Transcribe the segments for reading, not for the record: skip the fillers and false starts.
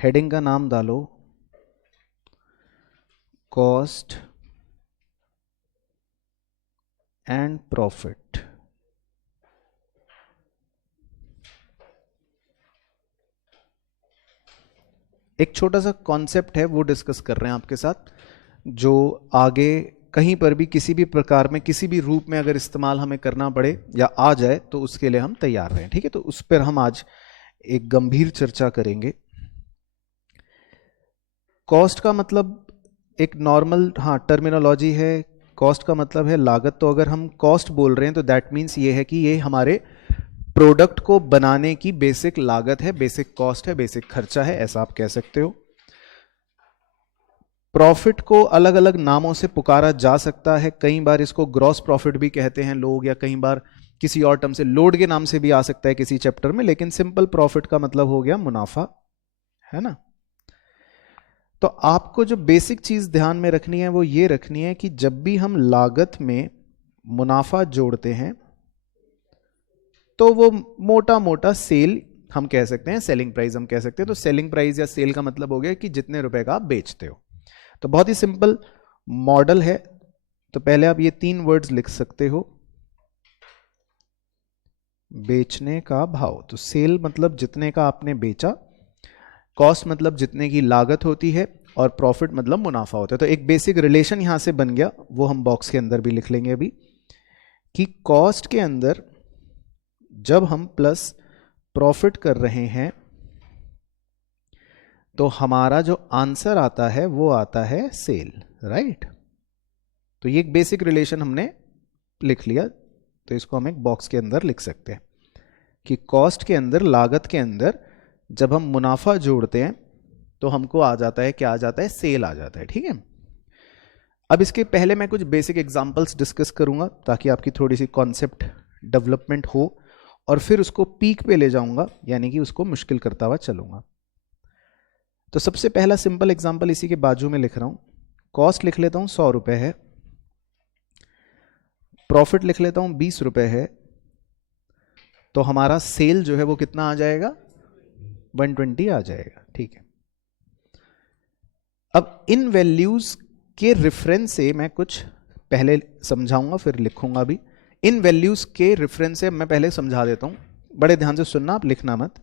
Heading का नाम डालो कॉस्ट एंड प्रॉफिट। एक छोटा सा कॉन्सेप्ट है वो डिस्कस कर रहे हैं आपके साथ, जो आगे कहीं पर भी किसी भी प्रकार में किसी भी रूप में अगर इस्तेमाल हमें करना पड़े या आ जाए तो उसके लिए हम तैयार रहें। ठीक है, तो उस पर हम आज एक गंभीर चर्चा करेंगे। कॉस्ट का मतलब एक नॉर्मल टर्मिनोलॉजी है। कॉस्ट का मतलब है लागत। तो अगर हम कॉस्ट बोल रहे हैं तो दैट मीन्स ये है कि ये हमारे प्रोडक्ट को बनाने की बेसिक लागत है, बेसिक कॉस्ट है, बेसिक खर्चा है, ऐसा आप कह सकते हो। प्रॉफिट को अलग अलग नामों से पुकारा जा सकता है। कई बार इसको ग्रॉस प्रॉफिट भी कहते हैं लोग, या कई बार किसी और टर्म से लोड के नाम से भी आ सकता है किसी चैप्टर में, लेकिन सिंपल प्रॉफिट का मतलब हो गया मुनाफा, है ना। तो आपको जो बेसिक चीज ध्यान में रखनी है वो ये रखनी है कि जब भी हम लागत में मुनाफा जोड़ते हैं तो वो मोटा मोटा सेल हम कह सकते हैं, सेलिंग प्राइस हम कह सकते हैं। तो सेलिंग प्राइस या सेल का मतलब हो गया कि जितने रुपए का आप बेचते हो। तो बहुत ही सिंपल मॉडल है। तो पहले आप ये 3 वर्ड्स लिख सकते हो, बेचने का भाव। तो सेल मतलब जितने का आपने बेचा, कॉस्ट मतलब जितने की लागत होती है, और प्रॉफिट मतलब मुनाफा होता है। तो एक बेसिक रिलेशन यहां से बन गया, वो हम बॉक्स के अंदर भी लिख लेंगे अभी, कि कॉस्ट के अंदर जब हम प्लस प्रॉफिट कर रहे हैं तो हमारा जो आंसर आता है वो आता है सेल, राइट। तो ये एक बेसिक रिलेशन हमने लिख लिया। तो इसको हम एक बॉक्स के अंदर लिख सकते हैं कि कॉस्ट के अंदर, लागत के अंदर जब हम मुनाफा जोड़ते हैं तो हमको आ जाता है, क्या आ जाता है, सेल आ जाता है। ठीक है, अब इसके पहले मैं कुछ बेसिक एग्जांपल्स डिस्कस करूंगा ताकि आपकी थोड़ी सी कॉन्सेप्ट डेवलपमेंट हो, और फिर उसको पीक पे ले जाऊंगा, यानी कि उसको मुश्किल करता हुआ चलूंगा। तो सबसे पहला सिंपल एग्जांपल इसी के बाजू में लिख रहा हूं। कॉस्ट लिख लेता हूं 100 रुपए है, प्रॉफिट लिख लेता हूं 20 रुपए है। तो हमारा सेल जो है वो कितना आ जाएगा, 120 आ जाएगा। ठीक है, अब इन वैल्यूज के रेफरेंस से मैं कुछ पहले समझाऊंगा फिर लिखूंगा भी। इन वैल्यूज के रेफरेंस से मैं पहले समझा देता हूं, बड़े ध्यान से सुनना, आप लिखना मत।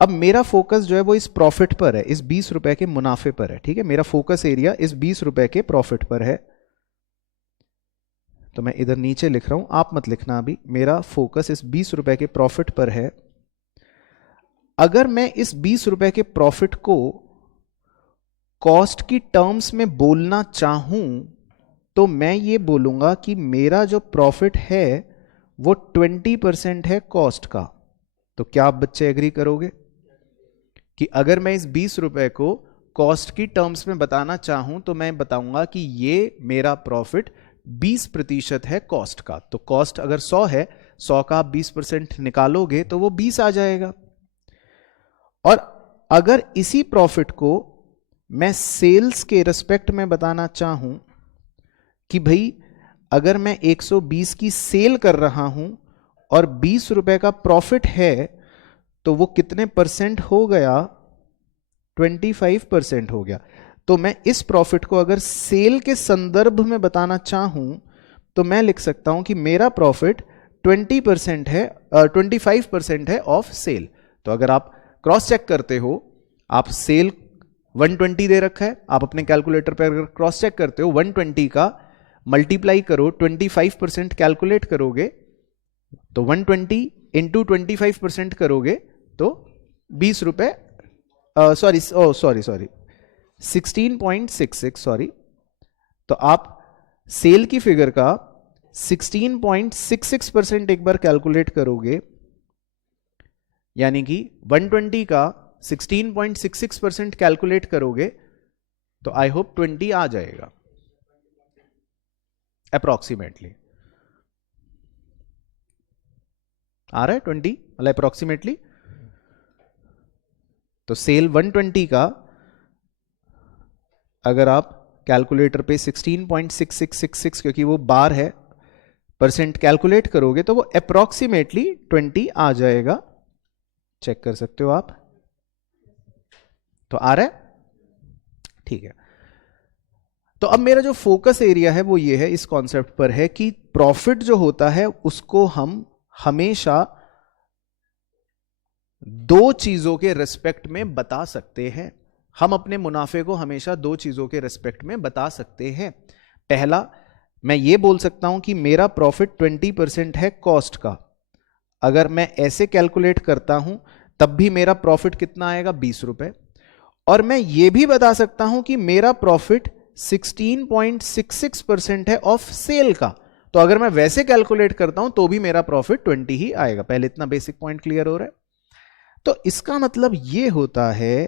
अब मेरा फोकस जो है वो इस प्रॉफिट पर है, इस 20 रुपए के मुनाफे पर है। ठीक है, मेरा फोकस एरिया इस 20 रुपए के प्रॉफिट पर है। तो मैं इधर नीचे लिख रहा हूं, आप मत लिखना अभी। मेरा फोकस इस 20 रुपए के प्रॉफिट पर है। अगर मैं इस 20 रुपए के प्रॉफिट को कॉस्ट की टर्म्स में बोलना चाहूं तो मैं ये बोलूंगा कि मेरा जो प्रॉफिट है वो 20% है कॉस्ट का। तो क्या आप बच्चे एग्री करोगे कि अगर मैं इस 20 रुपए को कॉस्ट की टर्म्स में बताना चाहूं तो मैं बताऊंगा कि ये मेरा प्रॉफिट 20% है कॉस्ट का। तो कॉस्ट अगर 100 है, 100 का आप 20% निकालोगे तो वो 20 आ जाएगा। और अगर इसी प्रॉफिट को मैं सेल्स के रिस्पेक्ट में बताना चाहूं कि भाई अगर मैं 120 की सेल कर रहा हूं और 20 रुपए का प्रॉफिट है तो वो कितने परसेंट हो गया, 25% हो गया। तो मैं इस प्रॉफिट को अगर सेल के संदर्भ में बताना चाहूं तो मैं लिख सकता हूं कि मेरा प्रॉफिट 20% है, 25% है ऑफ सेल। तो अगर आप क्रॉस चेक करते हो, आप सेल 120 दे रखा है, आप अपने कैलकुलेटर पर अगर क्रॉस चेक करते हो 120 का मल्टीप्लाई करो 25% कैलकुलेट करोगे तो 120 इंटू 25% करोगे तो 20 रुपए, सॉरी 16.66, सॉरी। तो आप सेल की फिगर का 16.66% एक बार कैलकुलेट करोगे, यानी कि 120 का 16.66% कैलकुलेट करोगे तो आई होप 20 आ जाएगा अप्रोक्सीमेटली। आ रहा है 20 मतलब अप्रोक्सीमेटली। तो सेल 120 का अगर आप कैलकुलेटर पे 16.6666 क्योंकि वो बार है परसेंट कैलकुलेट करोगे तो वो अप्रोक्सीमेटली 20 आ जाएगा। चेक कर सकते हो आप। तो आ रहा है, ठीक है। तो अब मेरा जो फोकस एरिया है वो ये है, इस कॉन्सेप्ट पर है कि प्रॉफिट जो होता है उसको हम हमेशा दो चीजों के रिस्पेक्ट में बता सकते हैं। हम अपने मुनाफे को हमेशा दो चीजों के रिस्पेक्ट में बता सकते हैं। पहला, मैं ये बोल सकता हूं कि मेरा प्रॉफिट 20% है कॉस्ट का। अगर मैं ऐसे कैलकुलेट करता हूं तब भी मेरा प्रॉफिट कितना आएगा, 20 रुपए। और मैं ये भी बता सकता हूं कि मेरा प्रॉफिट 16.66% है ऑफ सेल का। तो अगर मैं वैसे कैलकुलेट करता हूं तो भी मेरा प्रॉफिट 20 ही आएगा। पहले इतना बेसिक पॉइंट क्लियर हो रहा है। तो इसका मतलब यह होता है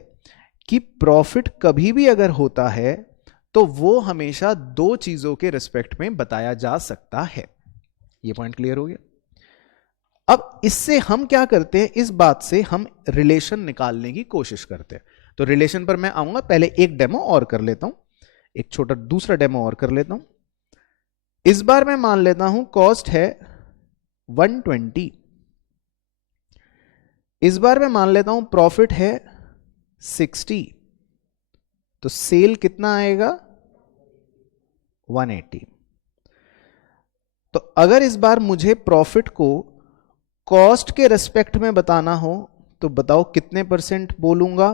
कि प्रॉफिट कभी भी अगर होता है तो वो हमेशा दो चीजों के रिस्पेक्ट में बताया जा सकता है। यह पॉइंट क्लियर हो गया। अब इससे हम क्या करते हैं, इस बात से हम रिलेशन निकालने की कोशिश करते हैं। तो रिलेशन पर मैं आऊंगा, पहले एक डेमो और कर लेता हूं, एक छोटा दूसरा डेमो और कर लेता हूं। इस बार मैं मान लेता हूं कॉस्ट है 120, इस बार मैं मान लेता हूं प्रॉफिट है 60, तो सेल कितना आएगा, 180। तो अगर इस बार मुझे प्रॉफिट को कॉस्ट के रेस्पेक्ट में बताना हो तो बताओ कितने परसेंट बोलूंगा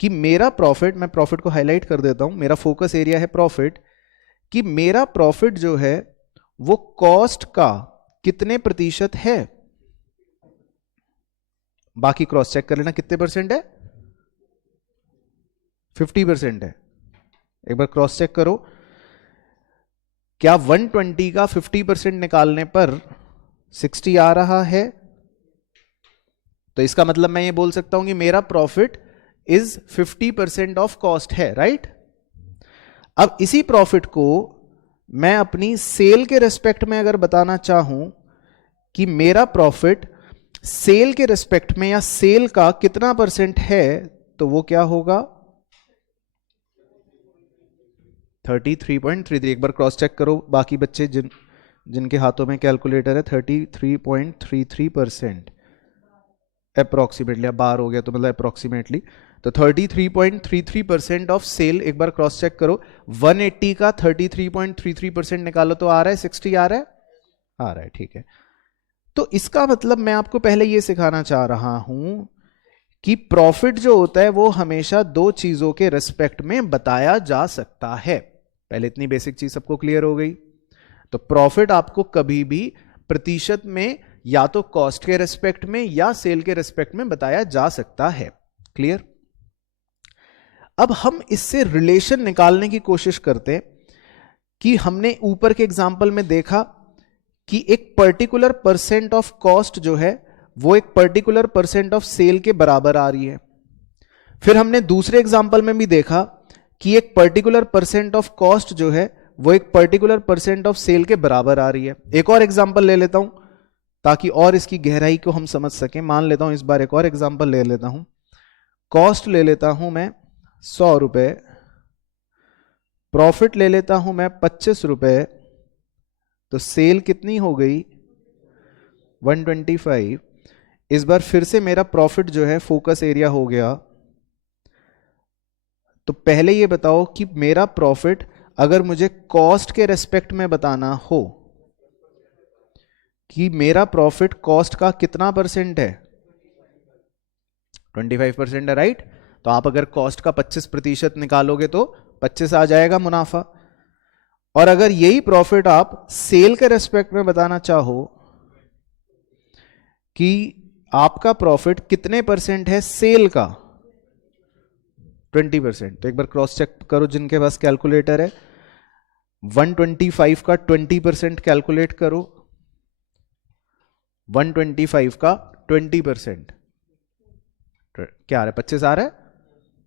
कि मेरा प्रॉफिट, मैं प्रॉफिट को हाईलाइट कर देता हूं, मेरा फोकस एरिया है प्रॉफिट, कि मेरा प्रॉफिट जो है वो कॉस्ट का कितने प्रतिशत है। बाकी क्रॉस चेक कर लेना कितने परसेंट है, 50% है। एक बार क्रॉस चेक करो, क्या 120 का 50% निकालने पर 60 आ रहा है। तो इसका मतलब मैं ये बोल सकता हूं कि मेरा प्रॉफिट इज 50% ऑफ कॉस्ट है, राइट। अब इसी प्रॉफिट को मैं अपनी सेल के रेस्पेक्ट में अगर बताना चाहूं कि मेरा प्रॉफिट सेल के रेस्पेक्ट में या सेल का कितना परसेंट है, तो वो क्या होगा, 33.33। एक बार क्रॉस चेक करो बाकी बच्चे जिनके हाथों में कैलकुलेटर है, 33.33% अप्रोक्सीमेटली, अब बार हो गया तो मतलब अप्रोक्सीमेटली, तो 33.33% ऑफ सेल। एक बार क्रॉस चेक करो, 180 का 33.33% निकालो तो आ रहा है 60, आ रहा है, आ रहा है, ठीक है। तो इसका मतलब मैं आपको पहले यह सिखाना चाह रहा हूं कि प्रॉफिट जो होता है वो हमेशा दो चीजों के रिस्पेक्ट में बताया जा सकता है। पहले इतनी बेसिक चीज सबको क्लियर हो गई। तो प्रॉफिट आपको कभी भी प्रतिशत में या तो कॉस्ट के रिस्पेक्ट में या सेल के रिस्पेक्ट में बताया जा सकता है। क्लियर। अब हम इससे रिलेशन निकालने की कोशिश करते हैं कि हमने ऊपर के एग्जांपल में देखा कि एक पर्टिकुलर परसेंट ऑफ कॉस्ट जो है वो एक पर्टिकुलर परसेंट ऑफ सेल के बराबर आ रही है। फिर हमने दूसरे एग्जांपल में भी देखा कि एक पर्टिकुलर परसेंट ऑफ कॉस्ट जो है वो एक पर्टिकुलर परसेंट ऑफ सेल के बराबर आ रही है। एक और एग्जांपल ले लेता हूं ताकि और इसकी गहराई को हम समझ सकें। मान लेता हूं इस बार एक और एग्जांपल ले लेता हूं, कॉस्ट ले लेता हूं मैं 100 रुपए, प्रॉफिट ले लेता हूं मैं 25 रुपए, तो सेल कितनी हो गई, 125। इस बार फिर से मेरा प्रॉफिट जो है फोकस एरिया हो गया। तो पहले ये बताओ कि मेरा प्रॉफिट अगर मुझे कॉस्ट के रेस्पेक्ट में बताना हो कि मेरा प्रॉफिट कॉस्ट का कितना परसेंट है, 25% है, राइट। तो आप अगर कॉस्ट का 25% निकालोगे तो 25 आ जाएगा मुनाफा। और अगर यही प्रॉफिट आप सेल के रेस्पेक्ट में बताना चाहो कि आपका प्रॉफिट कितने परसेंट है सेल का, 20%, तो एक बार क्रॉस चेक करो जिनके पास कैलकुलेटर है, 125 का 20% कैलकुलेट करो, 125 का 20% क्या आ रहा है, 25 आ रहा है,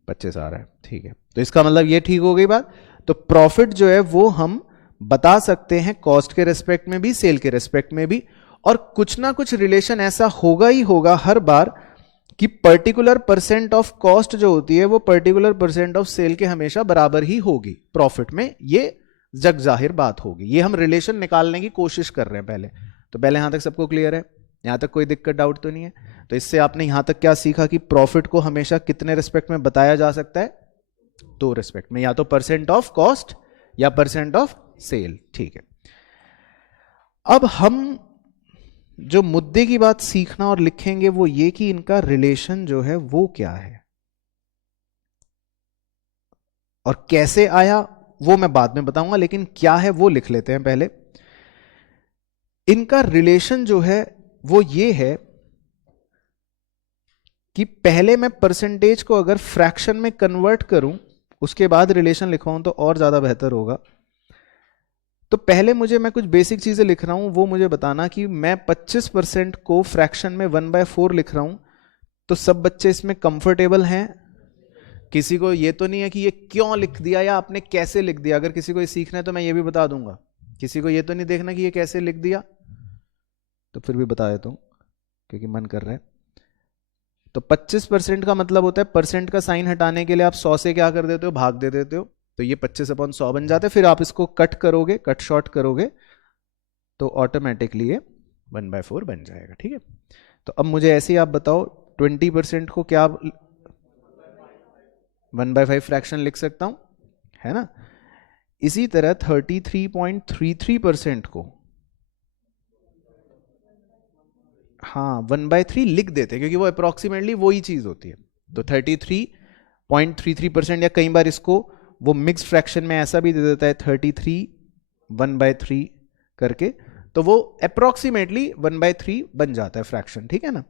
25 आ रहा है, ठीक है। तो इसका मतलब ये ठीक हो गई बात। तो प्रॉफिट जो है वो हम बता सकते हैं कॉस्ट के रेस्पेक्ट में भी, सेल के रेस्पेक्ट में भी, और कुछ ना कुछ रिलेशन ऐसा होगा ही होगा हर बार कि पर्टिकुलर परसेंट ऑफ कॉस्ट जो होती है वो पर्टिकुलर परसेंट ऑफ सेल के हमेशा बराबर ही होगी प्रॉफिट में। ये जग जाहिर बात होगी। ये हम रिलेशन निकालने की कोशिश कर रहे हैं पहले। तो पहले यहां तक सबको क्लियर है। यहां तक कोई दिक्कत डाउट तो नहीं है? तो इससे आपने यहां तक क्या सीखा कि प्रॉफिट को हमेशा कितने रिस्पेक्ट में बताया जा सकता है? दो रिस्पेक्ट में, या तो परसेंट ऑफ कॉस्ट या परसेंट ऑफ सेल। ठीक है, अब हम जो मुद्दे की बात सीखना और लिखेंगे वो ये कि इनका रिलेशन जो है वो क्या है और कैसे आया वो मैं बाद में बताऊंगा, लेकिन क्या है वो लिख लेते हैं पहले। इनका रिलेशन जो है वो ये है कि पहले मैं परसेंटेज को अगर फ्रैक्शन में कन्वर्ट करूं उसके बाद रिलेशन लिखवाऊं तो और ज्यादा बेहतर होगा। तो पहले मैं कुछ बेसिक चीजें लिख रहा हूं, वो मुझे बताना कि मैं 25% को फ्रैक्शन में 1/4 लिख रहा हूं, तो सब बच्चे इसमें कंफर्टेबल हैं? किसी को ये तो नहीं है कि ये क्यों लिख दिया या आपने कैसे लिख दिया? अगर किसी को ये सीखना है तो मैं ये भी बता दूंगा। किसी को ये तो नहीं देखना कि ये कैसे लिख दिया, तो फिर भी बता देता हूं क्योंकि मन कर रहा है। तो 25% का मतलब होता है परसेंट का साइन हटाने के लिए आप 100 से क्या कर देते हो, भाग दे देते हो, तो ये 25/100 बन जाते हैं। फिर आप इसको कट करोगे, कट शॉर्ट करोगे तो ऑटोमेटिकली ये 1/4 बन जाएगा। ठीक है, तो अब मुझे ऐसे ही आप बताओ 20% को क्या 1/5 फ्रैक्शन लिख सकता हूं, है ना? इसी तरह 33.33% को हाँ 1/3 लिख देते क्योंकि वो अप्रोक्सीमेटली वही चीज होती है। तो 33.33% या कई बार इसको वो मिक्स फ्रैक्शन में ऐसा भी दे देता है 33/1/3 करके, तो वो अप्रोक्सीमेटली 1/3 बन जाता है फ्रैक्शन। ठीक है ना?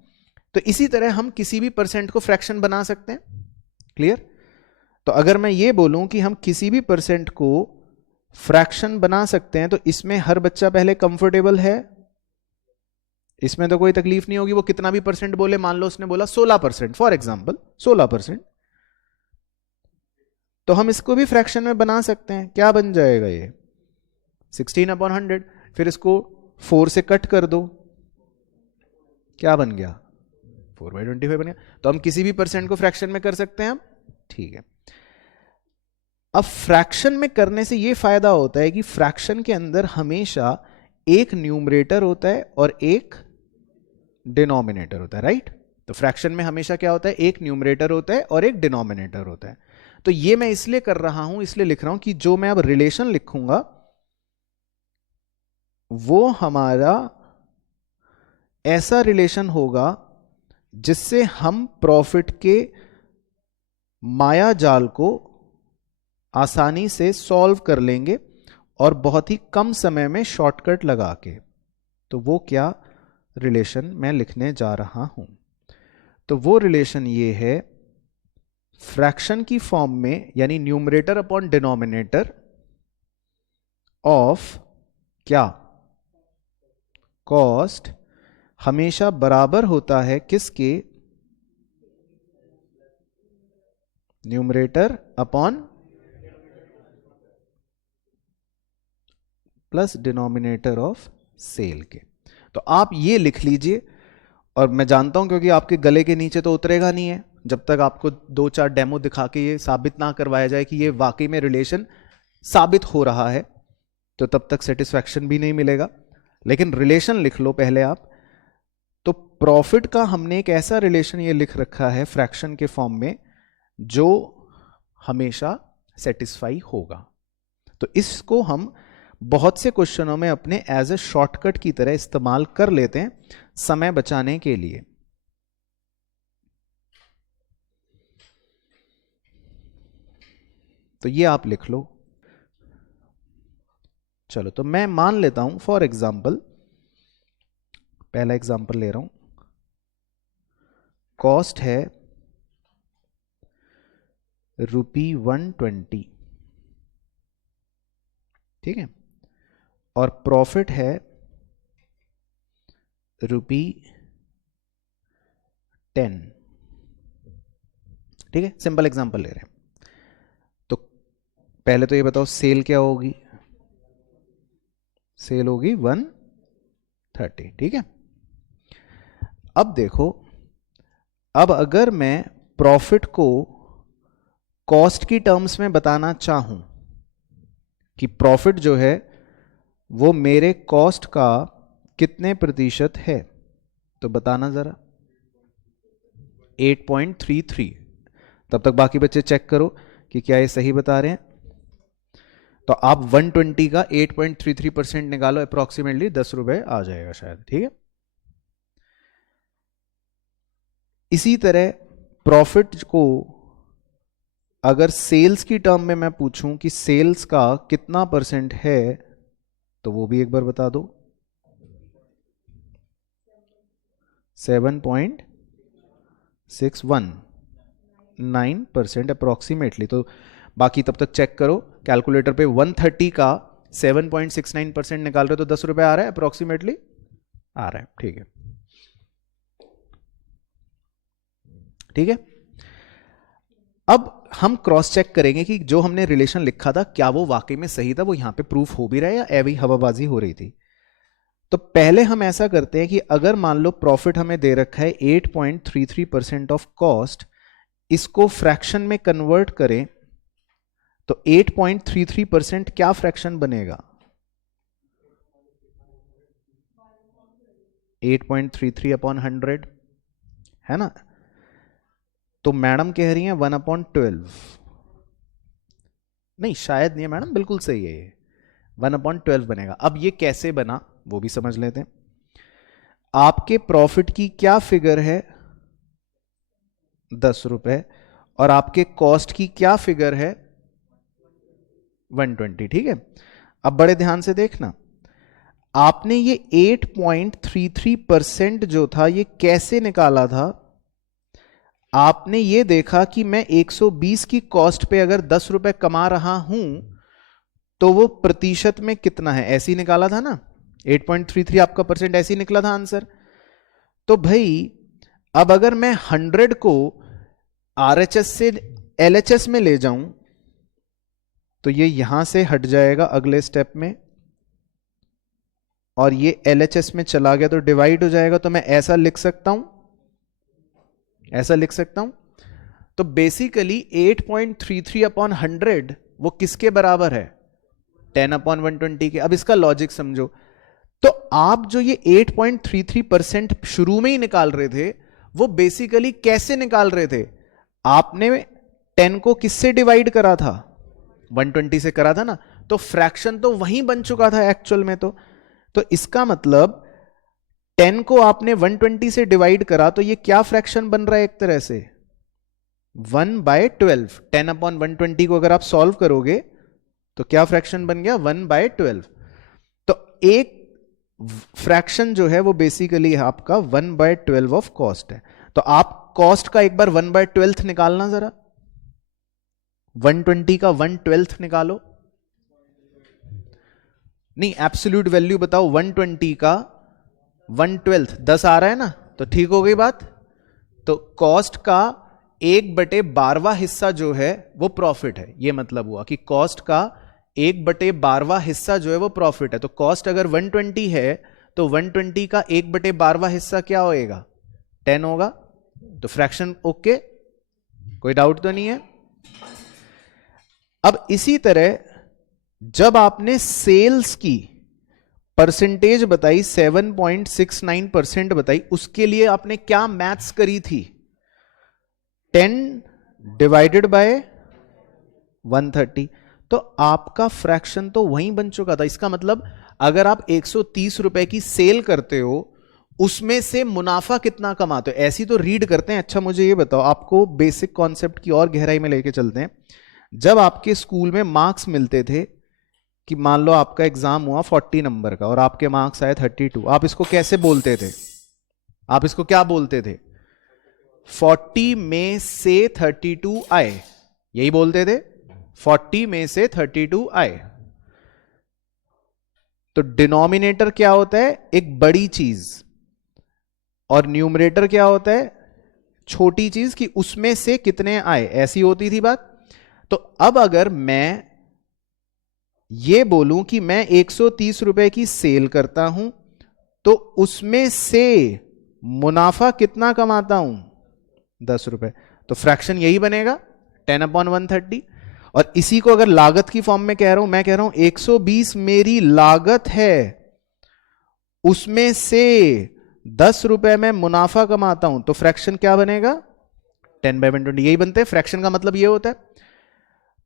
तो इसी तरह हम किसी भी परसेंट को फ्रैक्शन बना सकते हैं। क्लियर? तो अगर मैं ये बोलूं कि हम किसी भी परसेंट को फ्रैक्शन बना सकते हैं तो इसमें हर बच्चा पहले कंफर्टेबल है, इसमें तो कोई तकलीफ नहीं होगी। वो कितना भी परसेंट बोले, मान लो उसने बोला 16% फॉर एग्जांपल 16%, तो हम इसको भी फ्रैक्शन में बना सकते हैं। क्या बन जाएगा ये 16/100। फिर इसको 4 से कट कर दो, क्या बन गया 4/25 बन गया। तो हम किसी भी परसेंट को फ्रैक्शन में कर सकते हैं अब। ठीक है, अब फ्रैक्शन में करने से ये फायदा होता है कि फ्रैक्शन के अंदर हमेशा एक न्यूमरेटर होता है और एक डिनोमिनेटर होता है, राइट? तो फ्रैक्शन में हमेशा क्या होता है, एक न्यूमरेटर होता है और एक डिनोमिनेटर होता है। तो ये मैं इसलिए कर रहा हूं, इसलिए लिख रहा हूं कि जो मैं अब रिलेशन लिखूंगा वो हमारा ऐसा रिलेशन होगा जिससे हम प्रॉफिट के माया जाल को आसानी से सॉल्व कर लेंगे और बहुत ही कम समय में शॉर्टकट लगा के। तो वो क्या रिलेशन मैं लिखने जा रहा हूं, तो वो रिलेशन ये है फ्रैक्शन की फॉर्म में, यानी न्यूमरेटर अपॉन डिनोमिनेटर ऑफ क्या कॉस्ट हमेशा बराबर होता है किसके, numerator upon plus denominator of cell के। तो आप ये लिख लीजिए, और मैं जानता हूं क्योंकि आपके गले के नीचे तो उतरेगा नहीं है जब तक आपको 2-4 डेमो दिखा के ये साबित ना करवाया जाए कि ये वाकई में रिलेशन साबित हो रहा है, तो तब तक सेटिस्फैक्शन भी नहीं मिलेगा। लेकिन रिलेशन लिख लो पहले आप। तो प्रॉफिट का हमने एक ऐसा रिलेशन ये लिख रखा है फ्रैक्शन के फॉर्म में जो हमेशा सेटिस्फाई होगा। तो इसको हम बहुत से क्वेश्चनों में अपने एज ए शॉर्टकट की तरह इस्तेमाल कर लेते हैं समय बचाने के लिए। तो ये आप लिख लो। चलो, तो मैं मान लेता हूं फॉर एग्जाम्पल, पहला एग्जाम्पल ले रहा हूं, कॉस्ट है ₹120, ठीक है, और प्रॉफिट है ₹10, ठीक है, सिंपल एग्जांपल ले रहे हैं। तो पहले तो ये बताओ सेल क्या होगी, सेल होगी 130, ठीक है। अब देखो, अब अगर मैं प्रॉफिट को कॉस्ट की टर्म्स में बताना चाहूं कि प्रॉफिट जो है वो मेरे कॉस्ट का कितने प्रतिशत है, तो बताना जरा। 8.33। तब तक बाकी बच्चे चेक करो कि क्या ये सही बता रहे हैं। तो आप 120 का 8.33% निकालो, अप्रोक्सीमेटली 10 रुपए आ जाएगा शायद। ठीक है, इसी तरह प्रॉफिट को अगर सेल्स की टर्म में मैं पूछूं कि सेल्स का कितना परसेंट है, तो वो भी एक बार बता दो। 7.619% अप्रोक्सीमेटली। तो बाकी तब तक चेक करो कैलकुलेटर पे। 130 का 7.69% निकाल रहे हो तो 10 रुपए आ रहा है अप्रोक्सीमेटली, आ रहा है। ठीक है, ठीक है। अब हम क्रॉस चेक करेंगे कि जो हमने रिलेशन लिखा था क्या वो वाकई में सही था, वो यहां पे प्रूफ हो भी रहा है या एवी हवाबाजी हो रही थी। तो पहले हम ऐसा करते हैं कि अगर मान लो प्रॉफिट हमें दे रखा है 8.33% ऑफ कॉस्ट, इसको फ्रैक्शन में कन्वर्ट करें तो 8.33% क्या फ्रैक्शन बनेगा? 8.33 अपॉन 100 है ना। तो मैडम कह रही हैं 1/12। नहीं, शायद नहीं है मैडम, बिल्कुल सही है ये, 1/12 बनेगा। अब ये कैसे बना वो भी समझ लेते हैं। आपके प्रॉफिट की क्या फिगर है? 10 रुपए। और आपके कॉस्ट की क्या फिगर है? 120। ठीक है, अब बड़े ध्यान से देखना, आपने ये 8.33% जो था ये कैसे निकाला था? आपने ये देखा कि मैं 120 की कॉस्ट पे अगर 10 रुपए कमा रहा हूं तो वो प्रतिशत में कितना है, ऐसे ही निकाला था ना। 8.33 आपका परसेंट ऐसे ही निकला था आंसर। तो भाई अब अगर मैं 100 को आरएचएस से एलएचएस में ले जाऊं तो ये यहां से हट जाएगा अगले स्टेप में, और ये एलएचएस में चला गया तो डिवाइड हो जाएगा। तो मैं ऐसा लिख सकता हूं, ऐसा लिख सकता हूं। तो बेसिकली 8.33 अपॉन 100 वो किसके बराबर है? 10/120 के। अब इसका लॉजिक समझो। तो आप जो ये 8.33% शुरू में ही निकाल रहे थे वो बेसिकली कैसे निकाल रहे थे? आपने 10 को किससे डिवाइड करा था? 120 से करा था ना। तो फ्रैक्शन तो वहीं बन चुका था एक्चुअल में। तो इसका मतलब 10 को आपने 120 से डिवाइड करा तो ये क्या फ्रैक्शन बन रहा है? एक तरह से 1/12। 10/120 को अगर आप सॉल्व करोगे तो क्या फ्रैक्शन बन गया? 1/12। तो एक फ्रैक्शन जो है वो बेसिकली आपका 1/12 ऑफ कॉस्ट है। तो आप कॉस्ट का एक बार 1/12 निकालना जरा। 120 का 1/12 निकालो। नहीं, एब्सोल्यूट वैल्यू बताओ। 120 का 1/12 10 आ रहा है ना, तो ठीक हो गई बात। तो कॉस्ट का 1/12वां हिस्सा जो है वो प्रॉफिट है। ये मतलब हुआ कि कॉस्ट का 1/12वां हिस्सा जो है वो प्रॉफिट है। तो कॉस्ट अगर 120 है तो 120 का 1/12वां हिस्सा क्या होएगा? 10 होगा। तो फ्रैक्शन ओके, कोई डाउट तो नहीं है। अब इसी तरह जब आपने सेल्स की परसेंटेज बताई 7.69% बताई, उसके लिए आपने क्या मैथ्स करी थी? 10 डिवाइडेड बाय 130। तो आपका फ्रैक्शन तो वहीं बन चुका था। इसका मतलब अगर आप 130 रुपए की सेल करते हो उसमें से मुनाफा कितना कमाते हो, ऐसी तो रीड करते हैं। अच्छा मुझे ये बताओ, आपको बेसिक कॉन्सेप्ट की और गहराई में लेके चलते हैं। जब आपके स्कूल में मार्क्स मिलते थे कि मान लो आपका एग्जाम हुआ 40 नंबर का और आपके मार्क्स आए 32, आप इसको कैसे बोलते थे? आप इसको क्या बोलते थे? 40 में से 32 आए, यही बोलते थे। 40 में से 32 आए। तो डिनोमिनेटर क्या होता है? एक बड़ी चीज, और न्यूमरेटर क्या होता है? छोटी चीज, कि उसमें से कितने आए, ऐसी होती थी बात। तो अब अगर मैं ये बोलूं कि मैं 130 रुपए की सेल करता हूं तो उसमें से मुनाफा कितना कमाता हूं? 10 रुपए। तो फ्रैक्शन यही बनेगा 10/130। और इसी को अगर लागत की फॉर्म में कह रहा हूं, मैं कह रहा हूं 120 मेरी लागत है, उसमें से ₹10 में मुनाफा कमाता हूं तो फ्रैक्शन क्या बनेगा? 10/120। यही बनते हैं, फ्रैक्शन का मतलब ये होता है।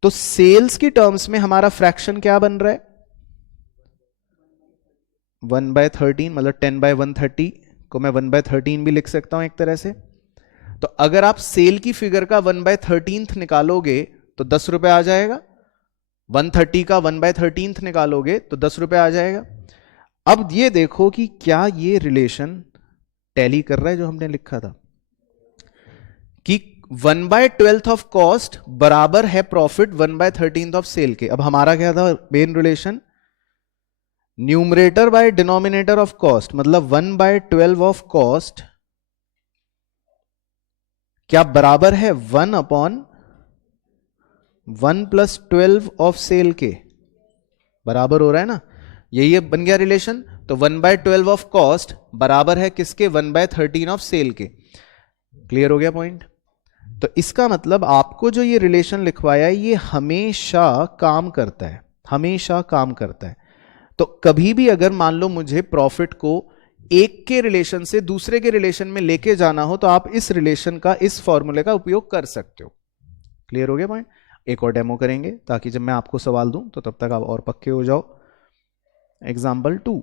तो सेल्स की टर्म्स में हमारा फ्रैक्शन क्या बन रहा है? 1/13, मतलब 10/130 को मैं 1/13 भी लिख सकता हूं एक तरह से। तो अगर आप सेल की फिगर का 1/13 निकालोगे तो ₹10 आ जाएगा। 130 का 1/13 निकालोगे तो ₹10 आ जाएगा। अब ये देखो कि क्या ये रिलेशन टैली कर रहा है जो हमने लिखा था कि 1/12 ऑफ कॉस्ट बराबर है प्रॉफिट 1/13 ऑफ सेल के। अब हमारा क्या था main relation? Numerator by denominator of cost, मतलब 1/12 ऑफ कॉस्ट क्या बराबर है 1/1 + 12 ऑफ सेल के। बराबर हो रहा है ना, यही बन गया रिलेशन। तो 1/12 ऑफ कॉस्ट बराबर है किसके? 1/13 ऑफ सेल के। क्लियर हो गया पॉइंट? तो इसका मतलब आपको जो ये रिलेशन लिखवाया है ये हमेशा काम करता है, हमेशा काम करता है। तो कभी भी अगर मान लो मुझे प्रॉफिट को एक के रिलेशन से दूसरे के रिलेशन में लेके जाना हो तो आप इस रिलेशन का, इस फॉर्मूले का उपयोग कर सकते हो। क्लियर हो गया पॉइंट? एक और डेमो करेंगे ताकि जब मैं आपको सवाल दूं तो तब तक आप और पक्के हो जाओ। एग्जाम्पल 2।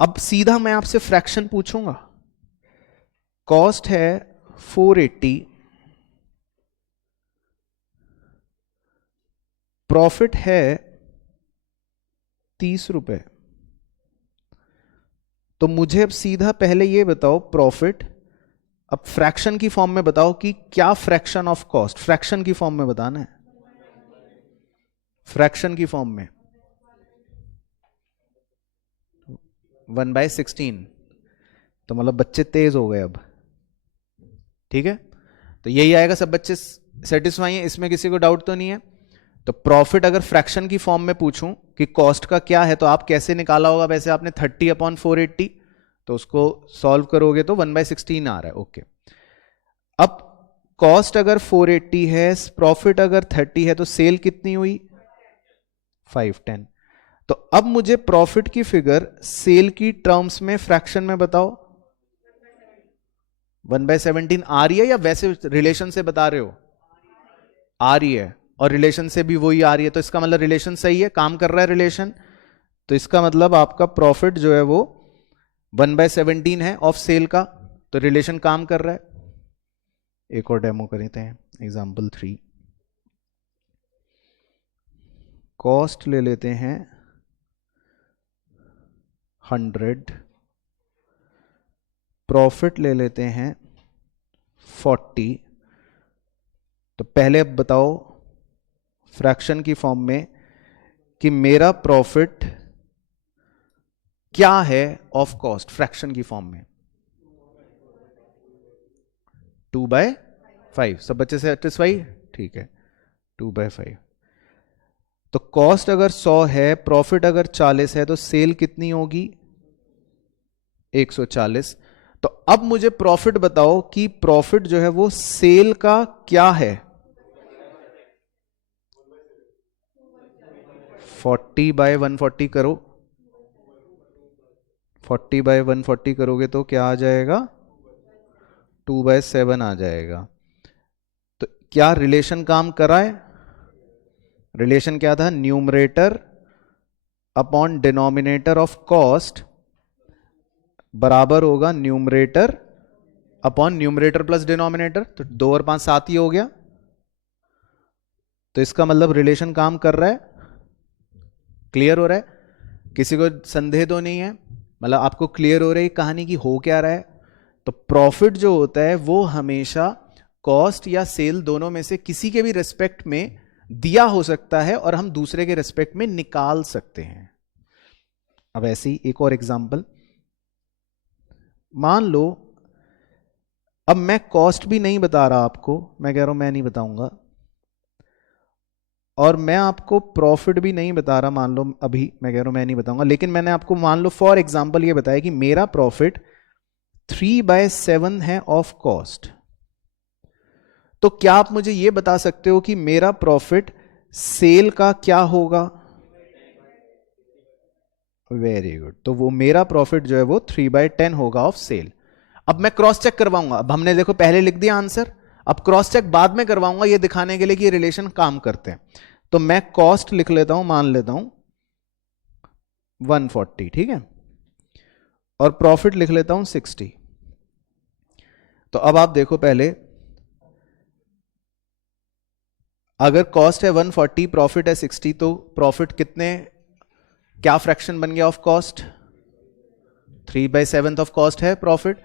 अब सीधा मैं आपसे फ्रैक्शन पूछूंगा। कॉस्ट है 480, प्रॉफिट है ₹30। तो मुझे अब सीधा पहले ये बताओ प्रॉफिट, अब फ्रैक्शन की फॉर्म में बताओ कि क्या फ्रैक्शन ऑफ कॉस्ट, फ्रैक्शन की फॉर्म में बताना है। फ्रैक्शन की फॉर्म में 1/16। तो मतलब बच्चे तेज हो गए अब। ठीक है, तो यही आएगा, सब बच्चे सेटिस्फाई हैं, इसमें किसी को डाउट तो नहीं है। तो प्रॉफिट अगर फ्रैक्शन की फॉर्म में पूछूं कि कॉस्ट का क्या है तो आप कैसे निकाला होगा? वैसे आपने 30/480, तो उसको सॉल्व करोगे तो 1/16 आ रहा है। ओके, अब कॉस्ट अगर 480 है, प्रॉफिट अगर 30 है, तो सेल कितनी हुई? 510। तो अब मुझे प्रॉफिट की फिगर सेल की टर्म्स में फ्रैक्शन में बताओ। 1/17 आ रही है या वैसे रिलेशन से बता रहे हो? आ रही है, और रिलेशन से भी वही आ रही है, तो इसका मतलब रिलेशन सही है, काम कर रहा है रिलेशन। तो इसका मतलब आपका प्रॉफिट जो है वो 1/17 है ऑफ सेल का, तो रिलेशन काम कर रहा है। एक और डेमो करते हैं, एग्जाम्पल 3। कॉस्ट ले लेते हैं 100, प्रॉफिट ले लेते हैं 40। तो पहले अब बताओ फ्रैक्शन की फॉर्म में कि मेरा प्रॉफिट क्या है ऑफ कॉस्ट, फ्रैक्शन की फॉर्म में। 2/5। सब बच्चे सेटिस्फाई? ठीक है, 2/5। तो कॉस्ट अगर 100 है, प्रॉफिट अगर 40 है, तो सेल कितनी होगी? 140। तो अब मुझे प्रॉफिट बताओ कि प्रॉफिट जो है वो सेल का क्या है? 40/140 करो, 40/140 करोगे तो क्या आ जाएगा? 2/7 आ जाएगा। तो क्या रिलेशन काम कराए? रिलेशन क्या था? Numerator upon denominator of cost बराबर होगा numerator upon numerator plus denominator. तो 2 और 5 7 ही हो गया। तो इसका मतलब रिलेशन काम कर रहा है। क्लियर हो रहा है? किसी को संदेह तो नहीं है? मतलब आपको क्लियर हो रही है कहानी की हो क्या रहा है? तो प्रॉफिट जो होता है वो हमेशा कॉस्ट या सेल दोनों में से किसी के भी रेस्पेक्ट में दिया हो सकता है और हम दूसरे के रेस्पेक्ट में निकाल सकते हैं। अब ऐसे ही एक और एग्जांपल मान लो। अब मैं कॉस्ट भी नहीं बता रहा आपको, मैं कह रहा हूं मैं नहीं बताऊंगा, और मैं आपको प्रॉफिट भी नहीं बता रहा। मान लो अभी मैं कह रहा हूं मैं नहीं बताऊंगा, लेकिन मैंने आपको मान लो फॉर एग्जांपल ये बताया कि मेरा प्रॉफिट 3/7 है ऑफ कॉस्ट। तो क्या आप मुझे ये बता सकते हो कि मेरा प्रॉफिट सेल का क्या होगा? Very good. तो वो मेरा प्रॉफिट जो है वो 3/10 होगा ऑफ सेल। अब मैं क्रॉस चेक करवाऊंगा। अब हमने देखो पहले लिख दिया आंसर, अब क्रॉस चेक बाद में करवाऊंगा ये दिखाने के लिए कि ये रिलेशन काम करते हैं। तो मैं कॉस्ट लिख लेता हूं, मान लेता हूं 140, ठीक है, और प्रॉफिट लिख लेता हूं 60। तो अब आप देखो पहले, अगर कॉस्ट है 140, प्रॉफिट है 60, तो प्रॉफिट कितने, क्या फ्रैक्शन बन गया ऑफ कॉस्ट? 3/7 ऑफ कॉस्ट है प्रॉफिट।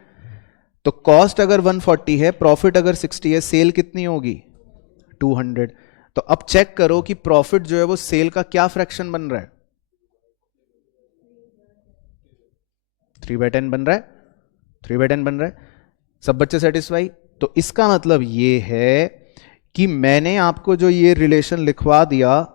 तो कॉस्ट अगर 140 है, प्रॉफिट अगर 60 है, सेल कितनी होगी? 200। तो अब चेक करो कि प्रॉफिट जो है वो सेल का क्या फ्रैक्शन बन रहा है? 3/10 बन रहा है, 3/10 बन रहा है। सब बच्चे सेटिस्फाई? तो इसका मतलब ये है कि मैंने आपको जो ये रिलेशन लिखवा दिया,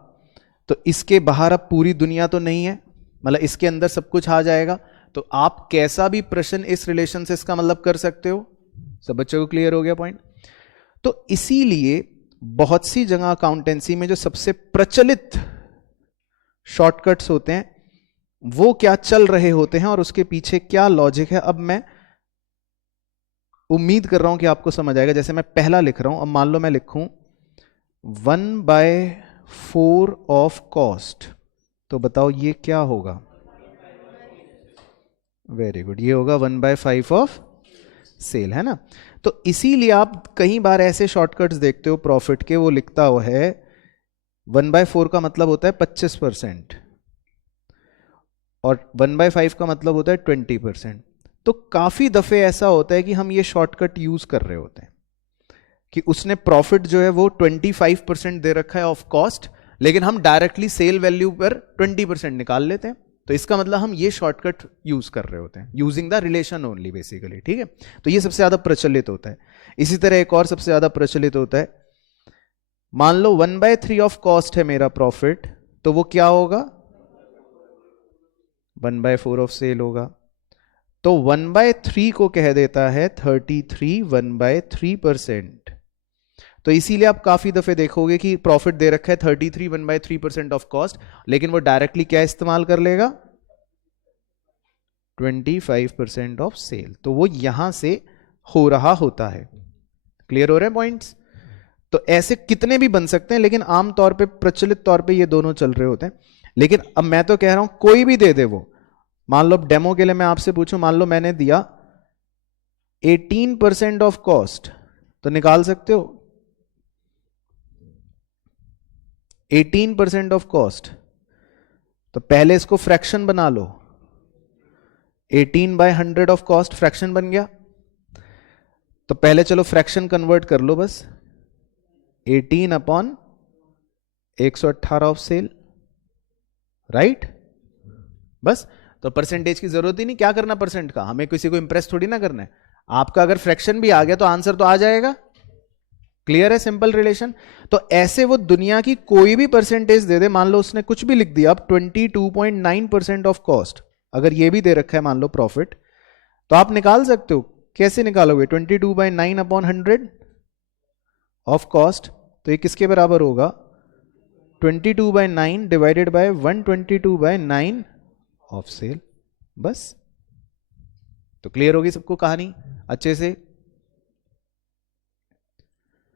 तो इसके बाहर अब पूरी दुनिया तो नहीं है, मतलब इसके अंदर सब कुछ आ जाएगा। तो आप कैसा भी प्रश्न इस रिलेशन से इसका मतलब कर सकते हो। सब बच्चों को क्लियर हो गया पॉइंट? तो इसीलिए बहुत सी जगह अकाउंटेंसी में जो सबसे प्रचलित शॉर्टकट्स होते हैं वो क्या चल रहे होते हैं और उसके पीछे क्या लॉजिक है, अब मैं उम्मीद कर रहा हूं कि आपको समझ आएगा। जैसे मैं पहला लिख रहा हूं, अब मान लो मैं लिखूं 1/4 ऑफ कॉस्ट, तो बताओ ये क्या होगा? वेरी गुड, ये होगा 1/5 ऑफ सेल, है ना। तो इसीलिए आप कई बार ऐसे शॉर्टकट्स देखते हो प्रॉफिट के, वो लिखता हुआ है 1/4 का मतलब होता है 25% और 1/5 का मतलब होता है 20%। तो काफी दफे ऐसा होता है कि हम ये शॉर्टकट यूज कर रहे होते हैं कि उसने प्रॉफिट जो है वो 25% दे रखा है ऑफ कॉस्ट, लेकिन हम डायरेक्टली सेल वैल्यू पर 20% निकाल लेते हैं। तो इसका मतलब हम ये शॉर्टकट यूज कर रहे होते हैं, using the relation only basically, ठीक है। तो ये सबसे ज्यादा प्रचलित होता है। इसी तरह एक और सबसे ज्यादा प्रचलित होता है, मान लो 1/3 ऑफ कॉस्ट है मेरा प्रॉफिट, तो वो क्या होगा? 1/4 ऑफ सेल होगा। तो 1/3 को कह देता है 33 1/3%। तो इसीलिए आप काफी दफे देखोगे कि प्रॉफिट दे रखा है 33 1/3% ऑफ कॉस्ट, लेकिन वो डायरेक्टली क्या इस्तेमाल कर लेगा? 25% ऑफ सेल। तो वो यहां से हो रहा होता है। क्लियर हो रहे हैं पॉइंट्स? तो ऐसे कितने भी बन सकते हैं, लेकिन आमतौर पे प्रचलित तौर पे ये दोनों चल रहे होते हैं। लेकिन अब मैं तो कह रहा हूं कोई भी दे दे वो, मान लो डेमो के लिए मैं आपसे पूछूं, मान लो मैंने दिया 18% ऑफ कॉस्ट, तो निकाल सकते हो 18% ऑफ कॉस्ट। तो पहले इसको फ्रैक्शन बना लो, 18/100 ऑफ कॉस्ट फ्रैक्शन बन गया। तो पहले चलो फ्रैक्शन कन्वर्ट कर लो बस, 18/118 ऑफ सेल, राइट। बस, तो परसेंटेज की जरूरत ही नहीं, क्या करना परसेंट का, हमें किसी को इंप्रेस थोड़ी ना करना है। आपका अगर फ्रैक्शन भी आ गया तो आंसर तो आ जाएगा। क्लियर है? Simple relation. तो ऐसे वो दुनिया की कोई भी परसेंटेज दे दे, मान लो उसने कुछ भी लिख दिया, अब 22.9% ऑफ कॉस्ट, अगर ये भी दे रखा है मान लो प्रॉफिट, तो आप निकाल सकते हो। कैसे निकालोगे? 22/9/100 ऑफ कॉस्ट, तो ये किसके बराबर होगा? 22/9 डिवाइडेड बाय 122/9 ऑफ सेल। बस, तो क्लियर होगी सबको कहानी अच्छे से?